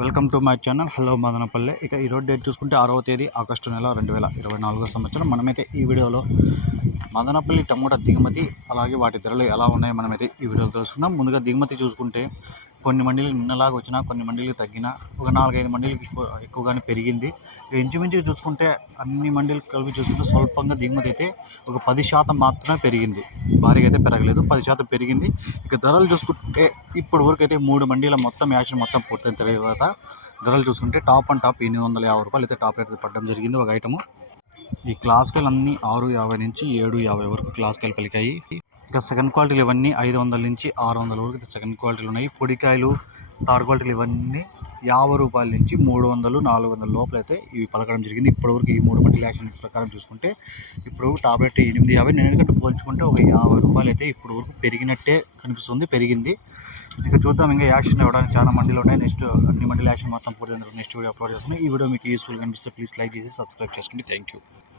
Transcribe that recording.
Welcome to my channel. Hello Madanapalle. ఇక ఈరోజు date చూసుకుంటే ఆరవ తేదీ ఆగస్టు నెల రెండు వేల ఇరవై నాలుగో సంవత్సరం. మనమైతే ఈ వీడియోలో మదనపల్లి టమోటా దిగుమతి అలాగే వాటి ధరలు ఎలా ఉన్నాయో మనమైతే ఈ వీడియోలో తెలుసుకుందాం. ముందుగా దిగుమతి చూసుకుంటే కొన్ని మండీలు నిన్నలాగా వచ్చినా కొన్ని మండీలు తగ్గినా ఒక నాలుగైదు మండీలకి ఎక్కువ ఎక్కువగానే పెరిగింది. ఇంచుమించు చూసుకుంటే అన్ని మండీలు కలిపి చూసుకుంటే స్వల్పంగా దిగుమతి అయితే ఒక పది శాతం మాత్రమే పెరిగింది. భారీగా అయితే పెరగలేదు పది శాతం పెరిగింది. ఇక ధరలు చూసుకుంటే ఇప్పటి వరకు అయితే మూడు మండీల మొత్తం యాక్షన్ మొత్తం పూర్తయిన తర్వాత ధరలు చూసుకుంటే టాప్ అండ్ టాప్ ఎనిమిది వందల యాభై రూపాయలు అయితే టాప్ రేట్ పడడం జరిగింది ఒక ఐటము. ఈ క్లాసికల్ అన్నీ ఆరు యాభై నుంచి ఏడు యాభై వరకు క్లాసికల్ పలికాయి. ఇక సెకండ్ క్వాలిటీలు ఇవన్నీ ఐదు వందల నుంచి ఆరు వందల వరకు సెకండ్ క్వాలిటీలు ఉన్నాయి. పొడికాయలు థర్డ్ క్వాలిటీలు ఇవన్నీ యాభై రూపాయల నుంచి మూడు వందలు నాలుగు వందల లోపల అయితే ఇవి పలకడం జరిగింది. ఇప్పటివరకు ఈ మూడు మట్టి యాక్షన్ ప్రకారం చూసుకుంటే ఇప్పుడు టాబ్లెట్ ఎనిమిది యాభై నేను ఎందుకంటే పోల్చుకుంటే ఒక యాభై రూపాయలు అయితే ఇప్పుడు వరకు పెరిగినట్టే కనిపిస్తుంది పెరిగింది. ఇంకా చూద్దాం ఇంకా యాక్షన్ ఇవ్వడానికి చాలా మండీలు ఉన్నాయి. నెక్స్ట్ అన్ని మండలి యాక్షన్ మొత్తం పూర్తి నెక్స్ట్ వీడియో అప్లోడ్ చేస్తున్నాను ఈ వీడియో మీకు యూస్ఫుల్ కనిపిస్తే ప్లీజ్ లైక్ చేసి సబ్స్క్రైబ్ చేసుకోండి థ్యాంక్ యూ